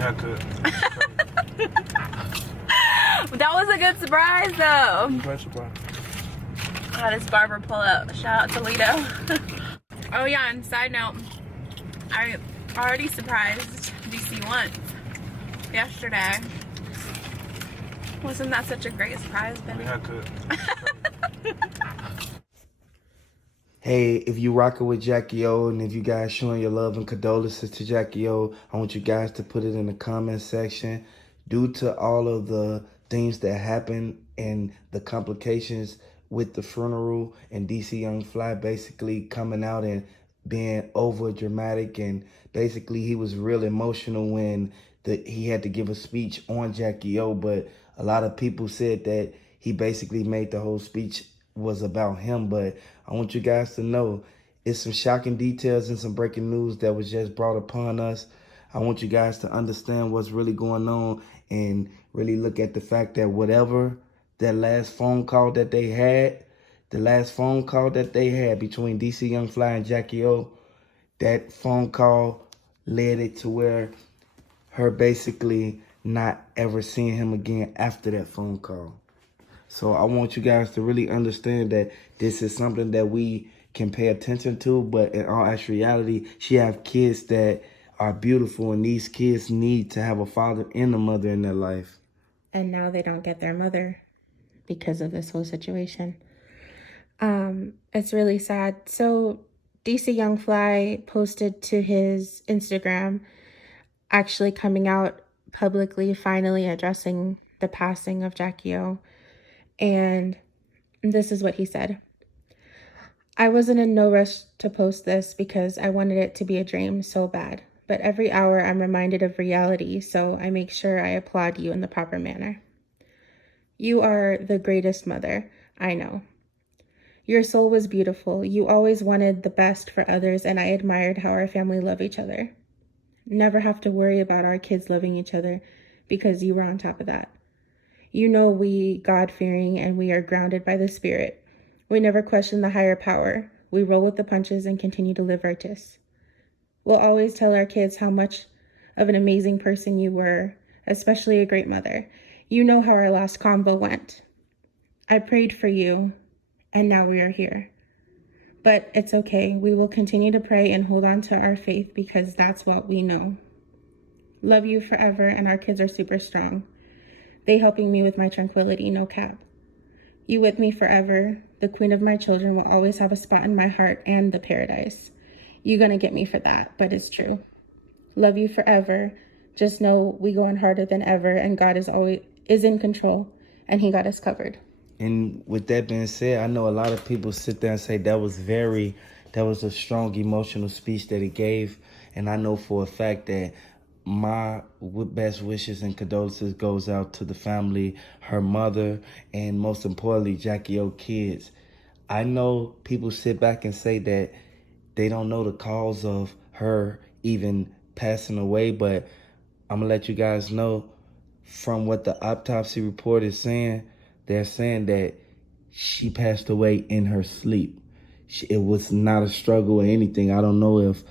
I could. That was a good surprise, though. Great surprise. Got his barber pull up. Shout out to Lido. Oh yeah, and side note, I already surprised DC once yesterday. Wasn't that such a great surprise, baby? I could. Hey, if you rocking with Jackie O, and if you guys showing your love and condolences to Jackie O, I want you guys to put it in the comment section. Due to all of the things that happened and the complications with the funeral and DC Young Fly basically coming out and being over dramatic, and basically he was real emotional when he had to give a speech on Jackie O, but a lot of people said that he basically made the whole speech was about him. But I want you guys to know it's some shocking details and some breaking news that was just brought upon us. I want you guys to understand what's really going on and really look at the fact that whatever that last phone call that they had, between DC Young Fly and Jackie O, that phone call led it to where her basically not ever seeing him again after that phone call. So I want you guys to really understand that this is something that we can pay attention to, but in all actuality, she have kids that are beautiful, and these kids need to have a father and a mother in their life. And now they don't get their mother because of this whole situation. It's really sad. So DC Young Fly posted to his Instagram, actually coming out publicly, finally addressing the passing of Jackie O. And this is what he said. I wasn't in no rush to post this because I wanted it to be a dream so bad. But every hour I'm reminded of reality, so I make sure I applaud you in the proper manner. You are the greatest mother, I know. Your soul was beautiful. You always wanted the best for others, and I admired how our family loved each other. Never have to worry about our kids loving each other because you were on top of that. You know we God-fearing and we are grounded by the Spirit. We never question the higher power. We roll with the punches and continue to live righteous. We'll always tell our kids how much of an amazing person you were, especially a great mother. You know how our last convo went. I prayed for you, and now we are here. But it's okay. We will continue to pray and hold on to our faith because that's what we know. Love you forever, and our kids are super strong. They helping me with my tranquility, no cap. You with me forever. The queen of my children will always have a spot in my heart and the paradise. You gonna get me for that, but it's true. Love you forever. Just know we going harder than ever, and God is in control, and he got us covered. And with that being said, I know a lot of people sit there and say that was a strong emotional speech that he gave. And I know for a fact that my best wishes and condolences goes out to the family, her mother, and most importantly, Jackie O kids. I know people sit back and say that they don't know the cause of her even passing away, but I'm gonna let you guys know from what the autopsy report is saying, they're saying that she passed away in her sleep. It was not a struggle or anything. I don't know if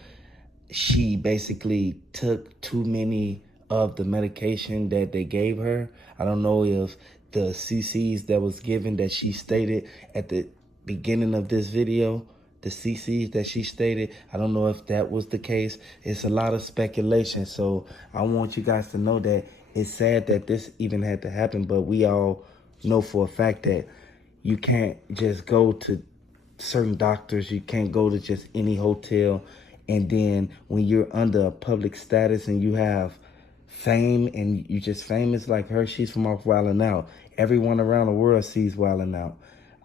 she basically took too many of the medication that they gave her. I don't know if the CCs that was given that she stated at the beginning of this video, the CCs that she stated, I don't know if that was the case. It's a lot of speculation. So I want you guys to know that it's sad that this even had to happen, but we all know for a fact that you can't just go to certain doctors. You can't go to just any hotel. And then when you're under a public status and you have fame and you just famous like her, she's from off Wildin' Out. Everyone around the world sees Wildin' Out.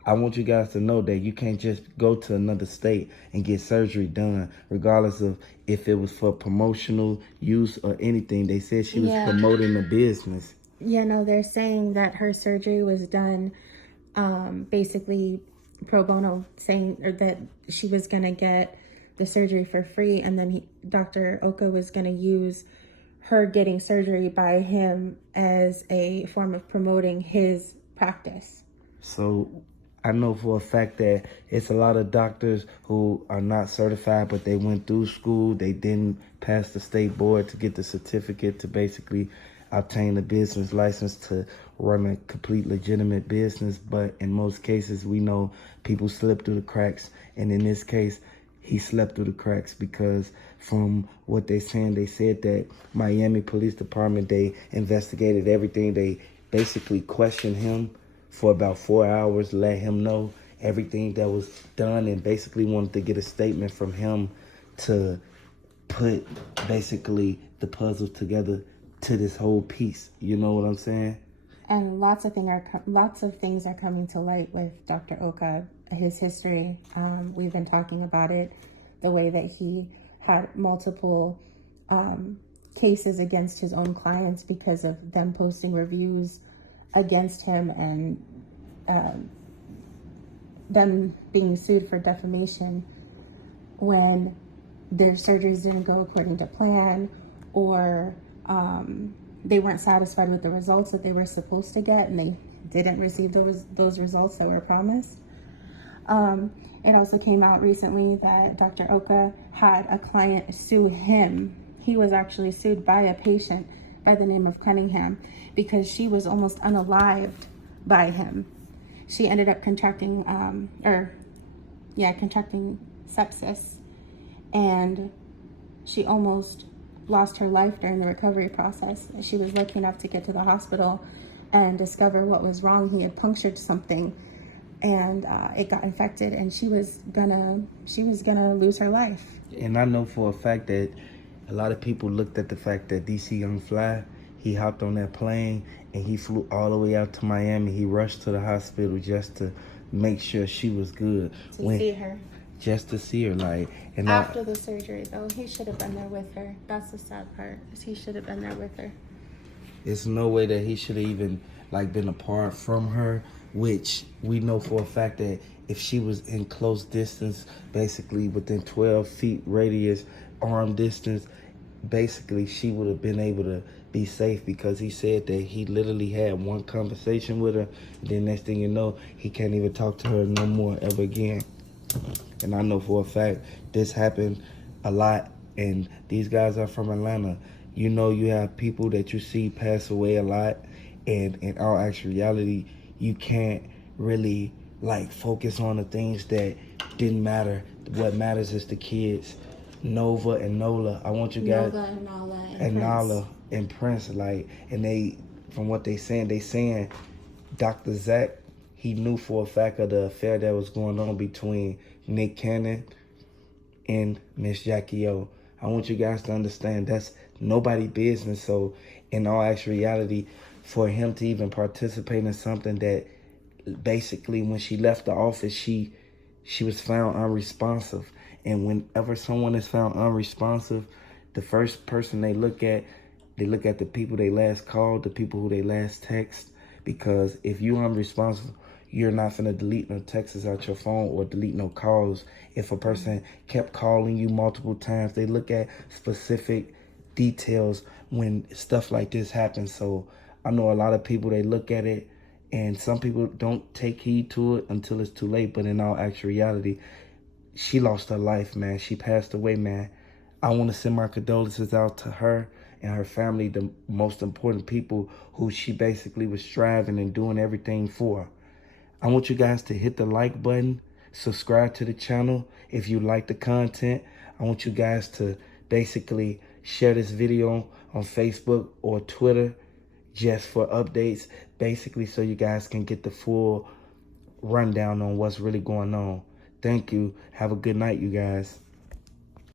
I want you guys to know that you can't just go to another state and get surgery done, regardless of if it was for promotional use or anything. They said she was promoting the business. Yeah, no, they're saying that her surgery was done basically pro bono, saying that she was going to get the surgery for free, and then Dr. Oka was going to use her getting surgery by him as a form of promoting his practice. So I know for a fact that it's a lot of doctors who are not certified, but they went through school. They didn't pass the state board to get the certificate to basically obtain a business license to run a complete legitimate business. But in most cases, we know people slip through the cracks. And in this case, he slept through the cracks because from what they're saying, they said that Miami Police Department, they investigated everything. They basically questioned him for about 4 hours, let him know everything that was done, and basically wanted to get a statement from him to put basically the puzzle together to this whole piece. You know what I'm saying? And lots of things are coming to light with Dr. Oka, his history. We've been talking about it, the way that he had multiple cases against his own clients because of them posting reviews against him, and them being sued for defamation when their surgeries didn't go according to plan, or they weren't satisfied with the results that they were supposed to get, and they didn't receive those results that were promised. It also came out recently that Dr. Oka had a client sue him. He was actually sued by a patient by the name of Cunningham because she was almost unalived by him. She ended up contracting sepsis, and she almost lost her life during the recovery process. She was lucky enough to get to the hospital and discover what was wrong. He had punctured something, and it got infected, and she was gonna lose her life. And I know for a fact that a lot of people looked at the fact that DC Young Fly, he hopped on that plane and he flew all the way out to Miami. He rushed to the hospital just to make sure she was good. See her. Just to see her, like. And after the surgery, though, he should have been there with her. That's the sad part, is he should have been there with her. It's no way that he should have even, like, been apart from her, which we know for a fact that if she was in close distance, basically within 12 feet radius, arm distance, basically she would have been able to be safe, because he said that he literally had one conversation with her, and then next thing you know, he can't even talk to her no more ever again. And I know for a fact this happened a lot, and these guys are from Atlanta. You know, you have people that you see pass away a lot, and in all actuality, you can't really like focus on the things that didn't matter. What matters is the kids, Nova and Nola. I want you guys, Nova and Nala and Nala and Prince, like, and they, from what they saying Dr. Zach, he knew for a fact of the affair that was going on between Nick Cannon and Miss Jackie O. I want you guys to understand that's nobody's business. So in all actuality, for him to even participate in something that basically when she left the office, she was found unresponsive. And whenever someone is found unresponsive, the first person they look at the people they last called, the people who they last text. Because if you're unresponsive, you're not finna delete no texts out your phone or delete no calls. If a person kept calling you multiple times, they look at specific details when stuff like this happens. So I know a lot of people, they look at it, and some people don't take heed to it until it's too late. But in all actuality, she lost her life, man. She passed away, man. I want to send my condolences out to her and her family, the most important people who she basically was striving and doing everything for. I want you guys to hit the like button, subscribe to the channel if you like the content. I want you guys to basically share this video on Facebook or Twitter just for updates, basically so you guys can get the full rundown on what's really going on. Thank you. Have a good night, you guys.